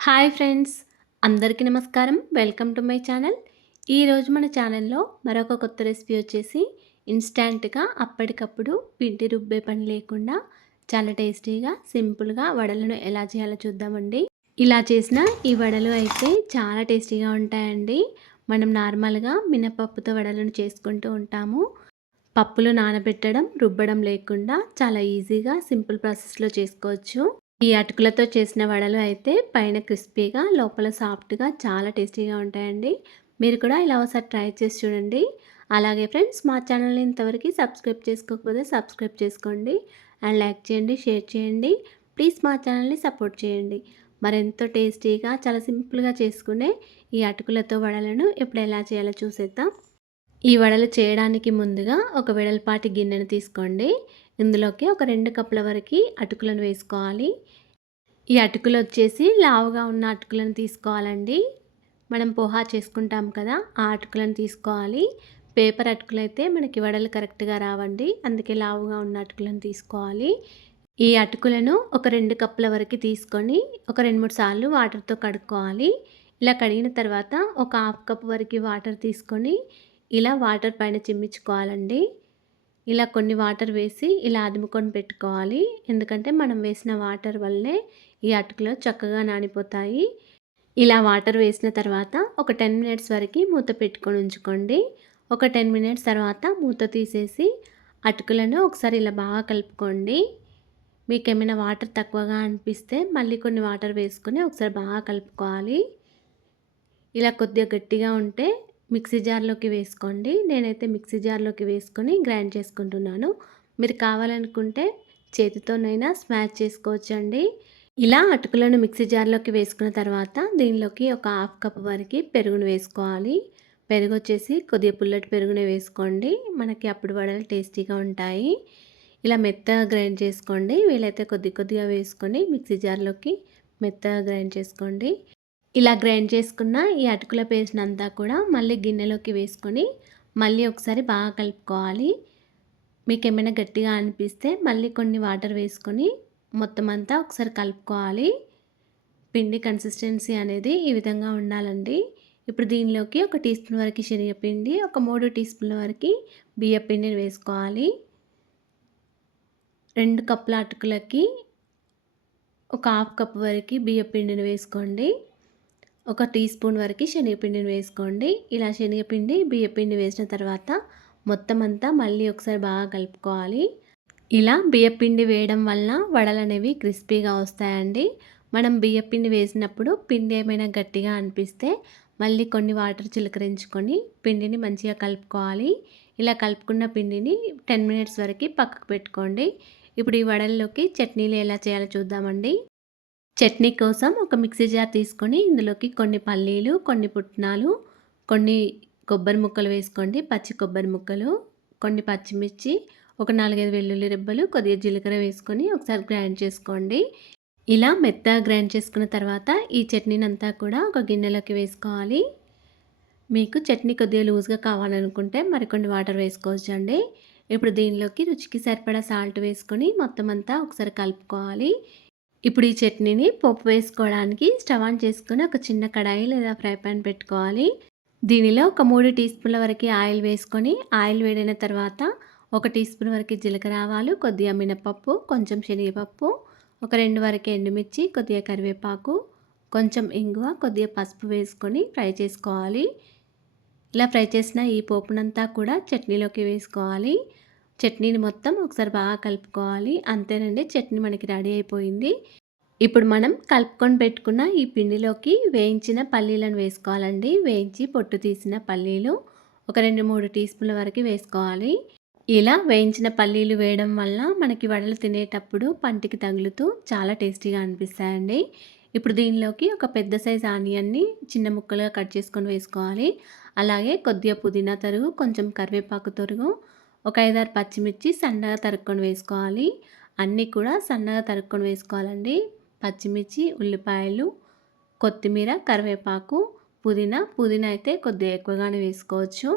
Hi friends, అందరికీ నమస్కారం. Welcome to my channel. ఈరోజు మన ఛానల్లో మరొక కొత్త రెసిపీ వచ్చేసి ఇన్స్టాంట్గా అప్పటికప్పుడు పిండి రుబ్బే పని లేకుండా చాలా టేస్టీగా సింపుల్గా వడలను ఎలా చేయాలో చూద్దామండి. ఇలా చేసిన ఈ వడలు అయితే చాలా టేస్టీగా ఉంటాయండి. మనం నార్మల్గా మినపప్పుతో వడలను చేసుకుంటూ ఉంటాము. పప్పులు నానబెట్టడం రుబ్బడం లేకుండా చాలా ఈజీగా సింపుల్ ప్రాసెస్లో చేసుకోవచ్చు. ఈ అటుకులతో చేసిన వడలు అయితే పైన క్రిస్పీగా లోపల సాఫ్ట్గా చాలా టేస్టీగా ఉంటాయండి. మీరు కూడా ఇలా ఒకసారి ట్రై చేసి చూడండి. అలాగే ఫ్రెండ్స్, మా ఛానల్ని ఇంతవరకు సబ్స్క్రైబ్ చేసుకోకపోతే సబ్స్క్రైబ్ చేసుకోండి అండ్ లైక్ చేయండి, షేర్ చేయండి. ప్లీజ్ మా ఛానల్ని సపోర్ట్ చేయండి. మరెంతో టేస్టీగా చాలా సింపుల్గా చేసుకునే ఈ అటుకులతో వడలను ఇప్పుడు ఎలా చేయాలో చూసేద్దాం. ఈ వడలు చేయడానికి ముందుగా ఒక వెడల్పాటి గిన్నెను తీసుకోండి. ఇందులోకి ఒక 2 కప్పుల వరకు అటుకులను వేసుకోవాలి. ఈ అటుకులు వచ్చేసి లావుగా ఉన్న అటుకులను తీసుకోవాలండి. మనం పోహా చేసుకుంటాం కదా, ఆ అటుకులను తీసుకోవాలి. పేపర్ అటుకులు అయితే మనకి వడలు కరెక్ట్గా రావండి, అందుకే లావుగా ఉన్న అటుకులను తీసుకోవాలి. ఈ అటుకులను ఒక 2 కప్పుల వరకు తీసుకొని ఒక 2-3 సార్లు వాటర్తో కడుక్కోవాలి. ఇలా కడిగిన తర్వాత ఒక హాఫ్ కప్ వరకు వాటర్ తీసుకొని ఇలా వాటర్ పైన చిమ్మించుకోవాలండి. ఇలా కొన్ని వాటర్ వేసి ఇలా అదుముకొని పెట్టుకోవాలి. ఎందుకంటే మనం వేసిన వాటర్ వల్లే ఈ అటుకులు చక్కగా నానిపోతాయి. ఇలా వాటర్ వేసిన తర్వాత ఒక 10 మినిట్స్ వరకు మూత పెట్టుకొని ఉంచుకోండి. ఒక 10 మినిట్స్ తర్వాత మూత తీసేసి అటుకులను ఒకసారి ఇలా బాగా కలుపుకోండి. మీకేమైనా వాటర్ తక్కువగా అనిపిస్తే మళ్ళీ కొన్ని వాటర్ వేసుకొని ఒకసారి బాగా కలుపుకోవాలి. ఇలా కొద్దిగా గట్టిగా ఉంటే మిక్సీ జార్లోకి వేసుకోండి. నేనైతే మిక్సీ జార్లోకి వేసుకొని గ్రైండ్ చేసుకుంటున్నాను. మీరు కావాలనుకుంటే చేతితోనైనా స్మాష్ చేసుకోవచ్చండి. ఇలా అటుకులను మిక్సీ జార్లోకి వేసుకున్న తర్వాత దీనిలోకి ఒక హాఫ్ కప్ వరకు పెరుగును వేసుకోవాలి. పెరుగు వచ్చేసి కొద్దిగా పుల్లటి పెరుగునే వేసుకోండి. మనకి అప్పుడు వడలు టేస్టీగా ఉంటాయి. ఇలా మెత్తగా గ్రైండ్ చేసుకోండి. వీలైతే కొద్దిగా వేసుకొని మిక్సీ జార్లోకి మెత్తగా గ్రైండ్ చేసుకోండి. ఇలా గ్రైండ్ చేసుకున్న ఈ అటుకుల పేస్ట్ అంతా కూడా మళ్ళీ గిన్నెలోకి వేసుకొని మళ్ళీ ఒకసారి బాగా కలుపుకోవాలి. మీకు ఏమైనా గట్టిగా అనిపిస్తే మళ్ళీ కొన్ని వాటర్ వేసుకొని మొత్తం అంతా ఒకసారి కలుపుకోవాలి. పిండి కన్సిస్టెన్సీ అనేది ఈ విధంగా ఉండాలండి. ఇప్పుడు దీనిలోకి ఒక టీ స్పూన్ వరకు శనగపిండి, ఒక 3 టీ స్పూన్ల వరకు బియ్యపిండిని వేసుకోవాలి. 2 కప్పుల అటుకులకి ఒక హాఫ్ కప్ వరకు బియ్యపిండిని వేసుకోండి. ఒక టీ స్పూన్ వరకు శనగపిండిని వేసుకోండి. ఇలా శనగపిండి బియ్యపిండి వేసిన తర్వాత మొత్తం అంతా మళ్ళీ ఒకసారి బాగా కలుపుకోవాలి. ఇలా బియ్యపిండి వేయడం వలన వడలు అనేవి క్రిస్పీగా వస్తాయండి. మనం బియ్యపిండి వేసినప్పుడు పిండి ఏమైనా గట్టిగా అనిపిస్తే మళ్ళీ కొన్ని వాటర్ చిలకరించుకొని పిండిని మంచిగా కలుపుకోవాలి. ఇలా కలుపుకున్న పిండిని 10 మినిట్స్ వరకు పక్కకు పెట్టుకోండి. ఇప్పుడు ఈ వడల్లోకి చట్నీలు ఎలా చేయాలో చూద్దామండి. చట్నీ కోసం ఒక మిక్సీ జార్ తీసుకొని ఇందులోకి కొన్ని పల్లీలు, కొన్ని పుట్నాలు, కొన్ని కొబ్బరి ముక్కలు వేసుకోండి. పచ్చి కొబ్బరి ముక్కలు, కొన్ని పచ్చిమిర్చి, ఒక 4, 5 వెల్లుల్లి రెబ్బలు, కొద్దిగా జీలకర్ర వేసుకొని ఒకసారి గ్రైండ్ చేసుకోండి. ఇలా మెత్తగా గ్రైండ్ చేసుకున్న తర్వాత ఈ చట్నీని అంతా కూడా ఒక గిన్నెలోకి వేసుకోవాలి. మీకు చట్నీ కొద్దిగా లూజ్గా కావాలనుకుంటే మరికొన్ని వాటర్ వేసుకోవచ్చు అండి. ఇప్పుడు దీనిలోకి రుచికి సరిపడా సాల్ట్ వేసుకొని మొత్తం అంతా ఒకసారి కలుపుకోవాలి. ఇప్పుడు ఈ చట్నీని పోపు వేసుకోవడానికి స్టవ్ ఆన్ చేసుకొని ఒక చిన్న కడాయి లేదా ఫ్రై పాన్ పెట్టుకోవాలి. దీనిలో ఒక 3 టీ స్పూన్ల వరకు ఆయిల్ వేసుకొని ఆయిల్ వేడైన తర్వాత ఒక టీ స్పూన్ వరకు జీలకర్ర ఆవాలు, కొద్దిగా మినపప్పు, కొంచెం శనగపప్పు, ఒక 2 వరకు ఎండుమిర్చి, కొద్దిగా కరివేపాకు, కొంచెం ఇంగువ, కొద్దిగా పసుపు వేసుకొని ఫ్రై చేసుకోవాలి. ఇలా ఫ్రై చేసిన ఈ పోపునంతా కూడా చట్నీలోకి వేసుకోవాలి. చట్నీని మొత్తం ఒకసారి బాగా కలుపుకోవాలి. అంతేనండి, చట్నీ మనకి రెడీ అయిపోయింది. ఇప్పుడు మనం కలుపుకొని పెట్టుకున్న ఈ పిండిలోకి వేయించిన పల్లీలను వేసుకోవాలండి. వేయించి పొట్టు తీసిన పల్లీలు ఒక 2-3 టీ స్పూన్ల వరకు వేసుకోవాలి. ఇలా వేయించిన పల్లీలు వేయడం వల్ల మనకి వడలు తినేటప్పుడు పంటికి తగులుతూ చాలా టేస్టీగా అనిపిస్తాయండి. ఇప్పుడు దీనిలోకి ఒక పెద్ద సైజ్ ఆనియన్ని చిన్న ముక్కలుగా కట్ చేసుకొని వేసుకోవాలి. అలాగే కొద్దిగా పుదీనా తరుగు, కొంచెం కరివేపాకు తరుగు, ఒక 5-6 పచ్చిమిర్చి సన్నగా తరుక్కొని వేసుకోవాలి. అన్నీ కూడా సన్నగా తరుక్కొని వేసుకోవాలండి. పచ్చిమిర్చి, ఉల్లిపాయలు, కొత్తిమీర, కరివేపాకు, పుదీనా అయితే కొద్దిగా ఎక్కువగానే వేసుకోవచ్చు.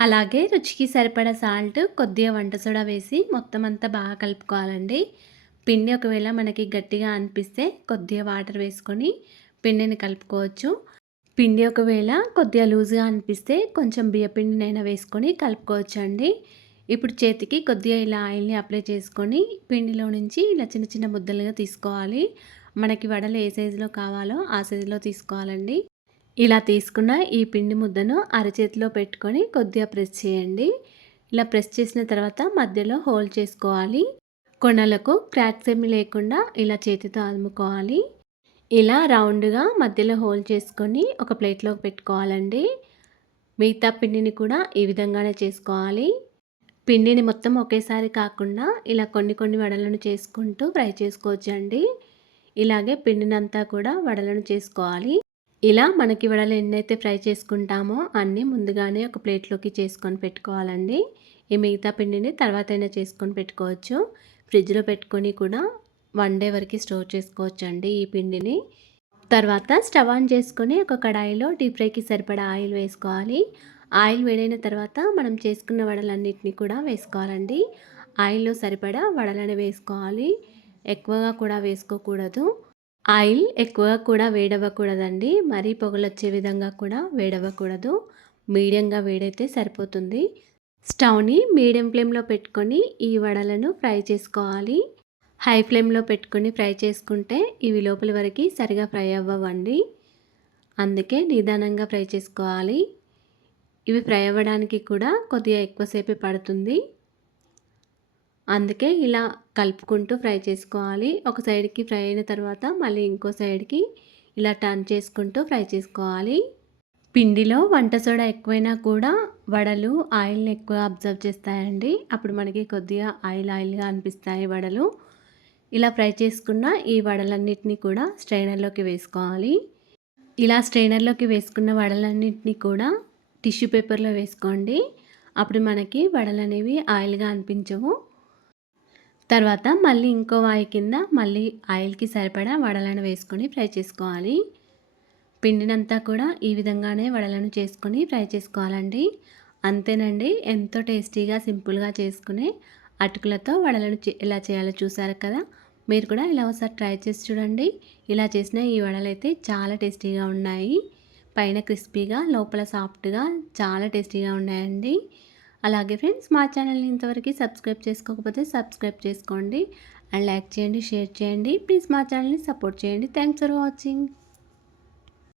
అలాగే రుచికి సరిపడా సాల్ట్, కొద్దిగా వంట సోడా వేసి మొత్తం అంతా బాగా కలుపుకోవాలండి. పిండి ఒకవేళ మనకి గట్టిగా అనిపిస్తే కొద్దిగా వాటర్ వేసుకొని పిండిని కలుపుకోవచ్చు. పిండి ఒకవేళ కొద్దిగా లూజ్‌గా అనిపిస్తే కొంచెం బియ్యపిండినైనా వేసుకొని కలుపుకోవచ్చండి. ఇప్పుడు చేతికి కొద్దిగా ఇలా ఆయిల్‌ని అప్లై చేసుకొని పిండిలో నుంచి ఇలా చిన్న చిన్న ముద్దలుగా తీసుకోవాలి. మనకి వడలు ఏ సైజులో కావాలో ఆ సైజులో తీసుకోవాలండి. ఇలా తీసుకున్న ఈ పిండి ముద్దను అరచేతిలో పెట్టుకొని కొద్దిగా ప్రెస్ చేయండి. ఇలా ప్రెస్ చేసిన తర్వాత మధ్యలో హోల్ చేసుకోవాలి. కొనలకు క్రాక్స్ ఏమీ లేకుండా ఇలా చేతితో అదుముకోవాలి. ఇలా రౌండ్‌గా మధ్యలో హోల్ చేసుకొని ఒక ప్లేట్‌లోకి పెట్టుకోవాలండి. మిగతా పిండిని కూడా ఈ విధంగానే చేసుకోవాలి. పిండిని మొత్తం ఒకేసారి కాకుండా ఇలా కొన్ని కొన్ని వడలను చేసుకుంటూ ఫ్రై చేసుకోవచ్చండి. ఇలాగే పిండినంతా కూడా వడలను చేసుకోవాలి. ఇలా మనకి వడలు ఎన్నైతే ఫ్రై చేసుకుంటామో అన్నీ ముందుగానే ఒక ప్లేట్‌లోకి చేసుకొని పెట్టుకోవాలండి. ఈ మిగతా పిండిని తర్వాతైనా చేసుకొని పెట్టుకోవచ్చు. ఫ్రిడ్జ్‌లో పెట్టుకొని కూడా 1 డే వరకు స్టోర్ చేసుకోవచ్చండి ఈ పిండిని. తర్వాత స్టవ్ ఆన్ చేసుకొని ఒక కడాయిలో డీప్ ఫ్రైకి సరిపడా ఆయిల్ వేసుకోవాలి. ఆయిల్ వేడైన తర్వాత మనం చేసుకున్న వడలన్నిటిని కూడా వేసుకోవాలండి. ఆయిల్‌లో సరిపడా వడలను వేసుకోవాలి. ఎక్కువగా కూడా వేసుకోకూడదు. ఆయిల్ ఎక్కువగా కూడా వేడవ్వకూడదండి. మరీ పొగలొచ్చే విధంగా కూడా వేడవ్వకూడదు. మీడియంగా వేడైతే సరిపోతుంది. స్టవ్‌ని మీడియం ఫ్లేమ్‌లో పెట్టుకొని ఈ వడలను ఫ్రై చేసుకోవాలి. హై ఫ్లేమ్‌లో పెట్టుకొని ఫ్రై చేసుకుంటే ఇవి లోపలి వరకి సరిగా ఫ్రై అవ్వవండి. అందుకే నిదానంగా ఫ్రై చేసుకోవాలి. ఇవి ఫ్రై అవ్వడానికి కూడా కొద్దిగా ఎక్కువసేపే పడుతుంది. అందుకే ఇలా కలుపుకుంటూ ఫ్రై చేసుకోవాలి. ఒక సైడ్‌కి ఫ్రై అయిన తర్వాత మళ్ళీ ఇంకో సైడ్‌కి ఇలా టర్న్ చేసుకుంటూ ఫ్రై చేసుకోవాలి. పిండిలో వంట సోడా ఎక్కువైనా కూడా వడలు ఆయిల్‌ని ఎక్కువ అబ్జర్వ్ చేస్తాయండి. అప్పుడు మనకి కొద్దిగా ఆయిల్‌గా అనిపిస్తాయి వడలు. ఇలా ఫ్రై చేసుకున్న ఈ వడలన్నిటిని కూడా స్ట్రైనర్‌లోకి వేసుకోవాలి. ఇలా స్ట్రైనర్‌లోకి వేసుకున్న వడలన్నిటిని కూడా టిష్యూ పేపర్‌లో వేసుకోండి. అప్పుడు మనకి వడలనేవి ఆయిల్‌గా అనిపించవు. తర్వాత మళ్ళీ ఇంకో వాయి కింద మళ్ళీ ఆయిల్‌కి సరిపడా వడలను వేసుకొని ఫ్రై చేసుకోవాలి. పిండినంతా కూడా ఈ విధంగానే వడలను చేసుకొని ఫ్రై చేసుకోవాలండి. అంతేనండి. ఎంతో టేస్టీగా సింపుల్‌గా చేసుకునే అటుకులతో వడలను ఎలా చేయాలో చూసారు కదా! మీరు కూడా ఇలా ఒకసారి ట్రై చేసి చూడండి. ఇలా చేసిన ఈ వడలైతే చాలా టేస్టీగా ఉన్నాయి. పైన క్రిస్పీగా లోపల సాఫ్ట్‌గా చాలా టేస్టీగా ఉన్నాయండి. అలాగే ఫ్రెండ్స్, మా ఛానల్‌ని ఇంతవరకు సబ్స్క్రైబ్ చేసుకోకపోతే సబ్స్క్రైబ్ చేసుకోండి. అండ్ లైక్ చేయండి, షేర్ చేయండి. ప్లీజ్ మా ఛానల్‌ని సపోర్ట్ చేయండి. Thanks for watching.